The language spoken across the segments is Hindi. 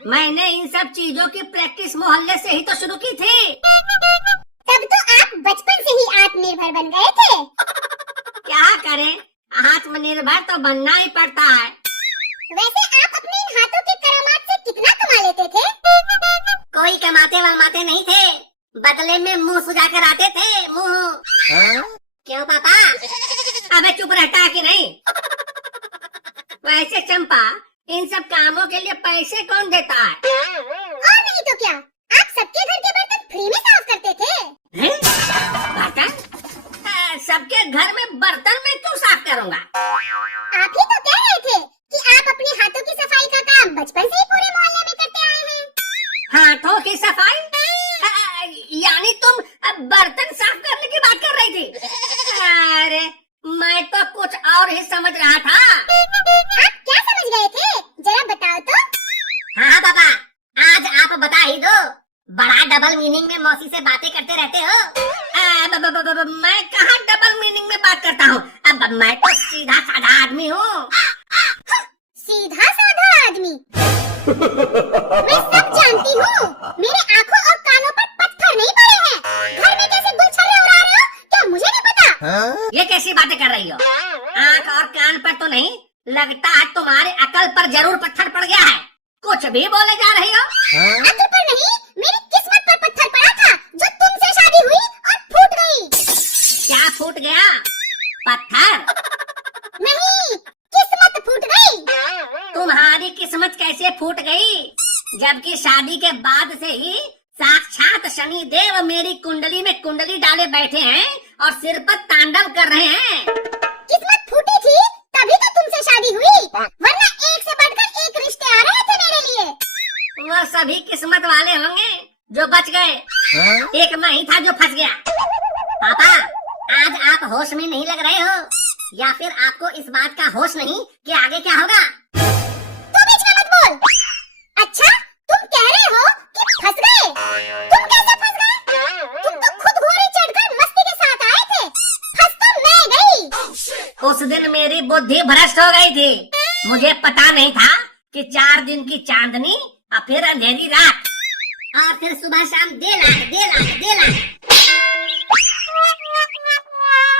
मैंने इन सब चीजों की प्रैक्टिस मोहल्ले से ही तो शुरू की थी। तब तो आप बचपन से ही आत्मनिर्भर बन गए थे। क्या करें, आत्मनिर्भर तो बनना ही पड़ता है। वैसे आप अपने इन हाथों की करामात से कितना कमा लेते थे? कोई कमाते वमाते नहीं थे, बदले में मुंह सुझा कर आते थे। मुंह क्यों पापा? अबे चुप रहता है कि नहीं? वैसे चंपा, इन सब कामों के लिए पैसे कौन देता है? और नहीं तो क्या, आप सबके घर के बर्तन फ्री में साफ करते थे। बर्तन? सबके घर में बर्तन में क्यों साफ करूंगा? आप ही तो कह रहे थे कि आप अपने हाथों की सफाई का काम बचपन से ही पूरे मोहल्ले में करते आए हैं। हाथों की सफाई? यानी तुम बर्तन साफ करने की बात कर रही थी? अरे मैं तो कुछ और ही समझ रहा था। आप क्या समझ गए थे, जरा बताओ तो। हाँ पापा, आज आप बता ही दो। बड़ा डबल मीनिंग में मौसी से बातें करते रहते हो। मैं कहाँ डबल मीनिंग में बात करता हूँ? अब मैं तो सीधा साधा आदमी हूँ। सीधा साधा आदमी? मैं सब जानती हूँ, मेरे आंखों और कानों पर पत्थर नहीं पड़े हैं। घर में कैसे गुलछड़े उड़ा रहे हो, क्या मुझे नहीं पता? ये कैसी बातें कर रही हो? आंख और कान पर तो नहीं, लगता है तुम्हारे अकल पर जरूर पत्थर पड़ गया है। कुछ भी बोले जा रही हो। अकल पर नहीं, मेरी किस्मत पर पत्थर पड़ा था, जो तुमसे शादी हुई और फूट गई। क्या फूट गया? पत्थर? नहीं, किस्मत फूट गई। तुम्हारी किस्मत कैसे फूट गई, जबकि शादी के बाद से ही साक्षात शनि देव मेरी कुंडली में कुंडली डाले बैठे हैं और सिर पर तांडव कर रहे हैं। किस्मत फूटी थी तभी तो तुमसे शादी हुई, वरना एक से बढ़कर एक रिश्ते आ रहे थे मेरे लिए। वो सभी किस्मत वाले होंगे जो बच गए। एक मैं ही था जो फंस गया। पापा, आज आप होश में नहीं लग रहे हो, या फिर आपको इस बात का होश नहीं कि आगे क्या होगा? तू बीच में मत बोल। अच्छा, तुम कह रहे हो कि फंस गए? तुम कैसे फंस गए? तुम तो खुद घोड़े चढ़कर मस्ती के साथ आए थे, फंस तो मैं गई। उस दिन मेरी बुद्धि भ्रष्ट हो गई थी। मुझे पता नहीं था कि 4 दिन की चांदनी और फिर अंधेरी रात और फिर सुबह शाम दे लाख।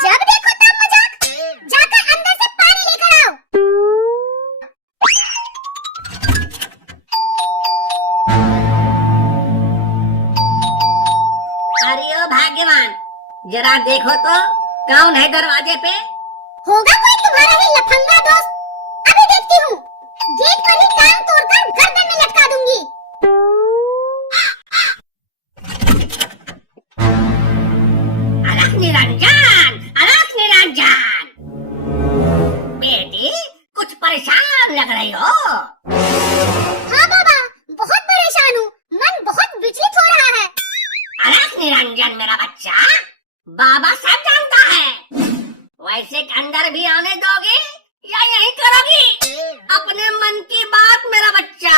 जब देखो तब मजाक, जाकर अंदर से पानी लेकर आओ। अरे ओ भाग्यवान, जरा देखो तो कौन है दरवाजे पे? होगा कोई तुम्हारा ही लफंगा दोस्त। अभी देखती हूँ, गेट पर ही कान तोड़कर गर्दन में लटका दूंगी। अलख निरंजन, बेटी कुछ परेशान लग रही हो। हाँ बाबा, बहुत परेशान हूँ, मन बहुत विचलित हो रहा है। अलख निरंजन मेरा बच्चा, बाबा सब जानता है। वैसे अंदर भी आने दोगे या यही करोगी अपने मन की बात मेरा बच्चा?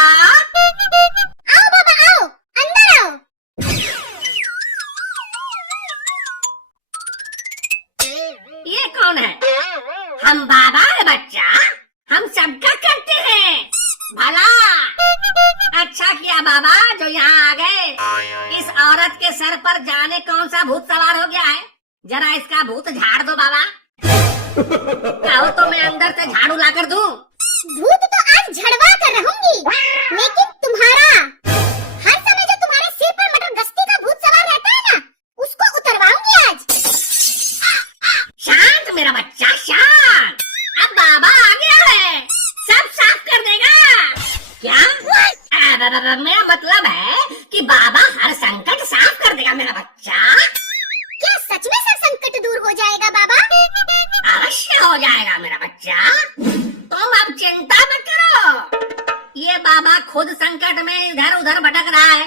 आओ बाबा आओ, अंदर आओ। ये कौन है? हम बाबा है बच्चा, हम सबका करते हैं भला। अच्छा किया बाबा जो यहाँ आ गए। इस औरत के सर पर जाने कौन सा भूत सवार हो गया है, जरा इसका भूत झाड़ दो बाबा। कहो तो मैं अंदर से झाड़ू ला कर दूं। भूत तो आज झड़वा कर रहूंगी, लेकिन तुम्हारा हर समय जो तुम्हारे सिर पर मटर गश्ती का भूत सवार रहता है ना, उसको उतरवाऊंगी आज। शांत मेरा बच्चा शांत, अब बाबा आ गया है, सब साफ कर देगा। क्या? मेरा मतलब है कि बाबा हर संकट साफ कर देगा मेरा बच्चा। क्या सच में सब संकट दूर हो जाएगा बाबा? अवश्य हो जाएगा मेरा बच्चा, तुम अब चिंता मत करो। ये बाबा खुद संकट में इधर उधर भटक रहा है,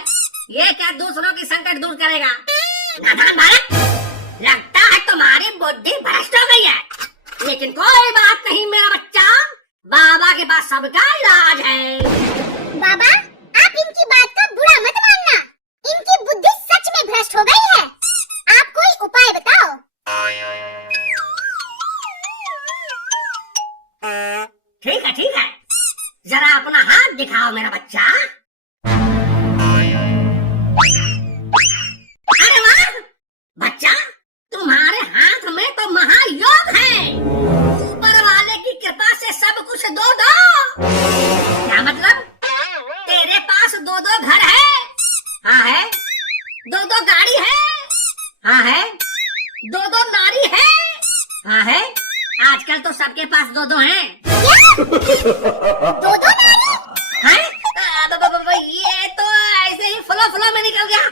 ये क्या दूसरों की संकट दूर करेगा? नादान बालक, लगता है तुम्हारी बुद्धि भ्रष्ट हो गई है। लेकिन कोई बात नहीं मेरा बच्चा, बाबा के पास सबका इलाज है। बाबा, आप इनकी बात का बुरा मत मानना, इनकी बुद्धि सच में भ्रष्ट हो गई है। आप कोई उपाय बताओ। ठीक है, जरा अपना हाथ दिखाओ मेरा बच्चा। दो दो घर है? हाँ है। दो दो गाड़ी है? हाँ है। दो दो नारी है? हाँ है। आजकल तो सबके पास दो दो हैं। दो नारी? हैं? ये तो ऐसे ही फ्लो फ्लो में निकल गया।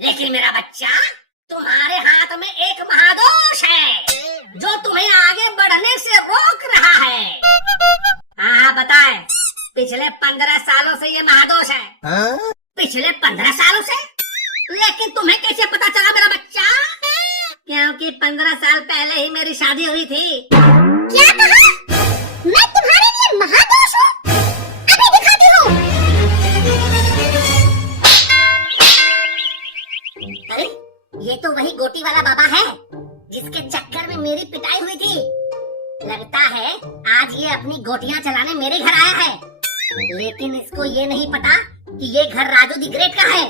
लेकिन मेरा बच्चा, तुम्हारे हाथ में एक महादोष है जो तुम्हें आगे बढ़ने से रोक रहा है। हाँ बताए, पिछले 15 सालों से ये महादोष है। पिछले 15 सालों से? लेकिन तुम्हें कैसे पता चला मेरा बच्चा? क्योंकि 15 साल पहले ही मेरी शादी हुई थी। क्या कहा? मैं तुम्हारे लिए महादोष हूँ? अभी दिखाती हूँ। अरे, ये तो वही गोटी वाला बाबा है जिसके चक्कर में मेरी पिटाई हुई थी। लगता है आज ये अपनी गोटियां चलाने मेरे घर आया है। लेकिन इसको ये नहीं पता कि ये घर राजू दी ग्रेट का है।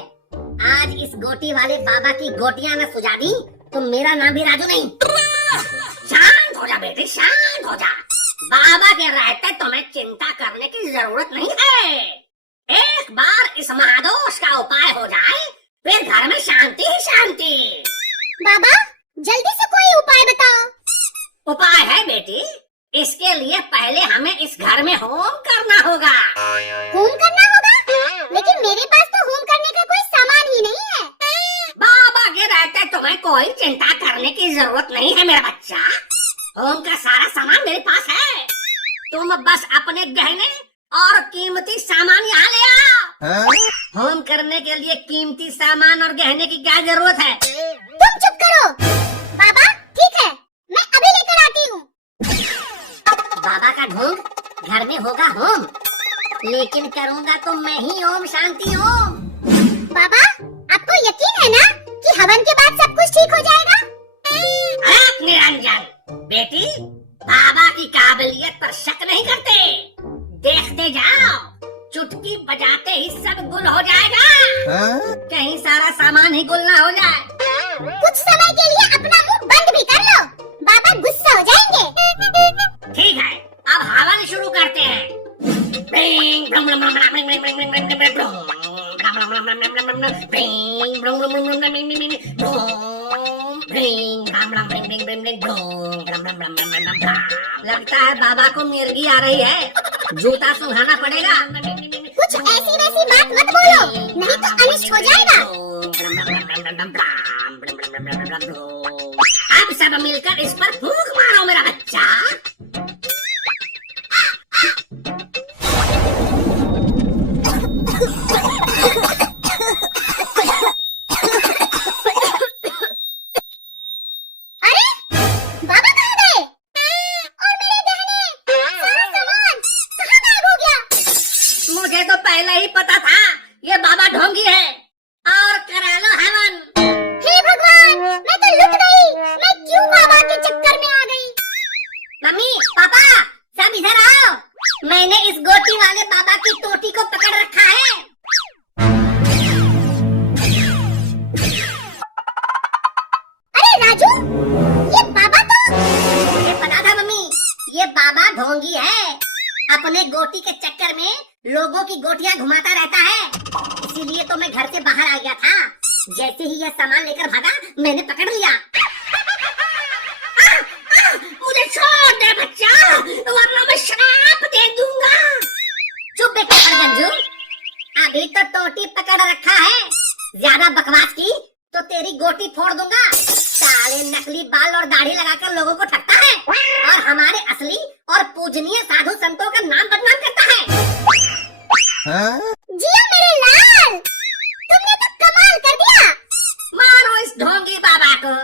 आज इस गोटी वाले बाबा की गोटियां न सुझा दी तो मेरा नाम भी राजू नहीं। शांत हो जा बेटे, शांत हो जा। बाबा के रहते तुम्हें चिंता करने की जरूरत नहीं है। एक बार इस महादोष का उपाय हो जाए फिर घर में शांति ही शांति। बाबा, जल्दी से कोई उपाय बताओ। उपाय है बेटी, इसके लिए पहले हमें इस घर में होम करना होगा। होम करना होगा? लेकिन मेरे पास तो होम करने का कोई सामान ही नहीं है। बाबा के रहते तुम्हें कोई चिंता करने की जरूरत नहीं है मेरा बच्चा। होम का सारा सामान मेरे पास है। तुम बस अपने गहने और कीमती सामान यहाँ ले आओ। होम करने के लिए कीमती सामान और गहने की क्या जरूरत है? तुम चुप करो। बाबा, ठीक है, मैं अभी लेकर आती हूँ। बाबा का ढोंग घर में होगा होम, लेकिन करूँगा तो मैं ही ओम शांति ओम। बाबा, आपको यकीन है ना कि हवन के बाद सब कुछ ठीक हो जाएगा? निरंजन बेटी, बाबा की काबिलियत पर शक नहीं करते। देखते जाओ, चुटकी बजाते ही सब गुल हो जाएगा। कहीं सारा सामान ही गुल ना हो जाए। कुछ समय के लिए अपना मुंह बंद भी कर लो, बाबा गुस्सा हो जाएंगे। ठीक है, अब हवन शुरू करते हैं। लगता है बाबा को मिर्गी आ रही है, जूता सुंघाना पड़ेगा। कुछ ऐसी वैसी बात मत बोलो, नहीं तो अनिष्ट हो जाएगा। अब सब मिलकर इस पर फूंक मारो मेरा बच्चा। मुझे तो पहले ही पता था ये बाबा ढोंगी है। और करा लो हवन। हे भगवान, मैं तो लुट गई। मैं क्यों बाबा के चक्कर में आ गई? मम्मी, पापा, सब इधर आओ। मैंने इस गोटी वाले बाबा की टोटी को पकड़ रखा है। अरे राजू, ये बाबा तो... मुझे पता था मम्मी, ये बाबा ढोंगी है। अपने गोटी के चक्कर में लोगों की गोटियां घुमाता रहता है। इसीलिए तो मैं घर से बाहर आ गया था। जैसे ही यह सामान लेकर भागा, मैंने पकड़ लिया। मुझे छोड़ दे बच्चा, वरना मैं श्राप दे दूंगा। चुप बेटा गंजू, अभी तो टोटी पकड़ रखा है। ज्यादा बकवास की तो तेरी गोटी फोड़ दूंगा। साले नकली बाल और दाढ़ी लगाकर लोगों को ठगता है और हमारे असली और पूजनीय साधु संतों का नाम बदनाम करता है। जिया मेरे लाल, तुमने तो कमाल कर दिया। मारो इस ढोंगी बाबा को।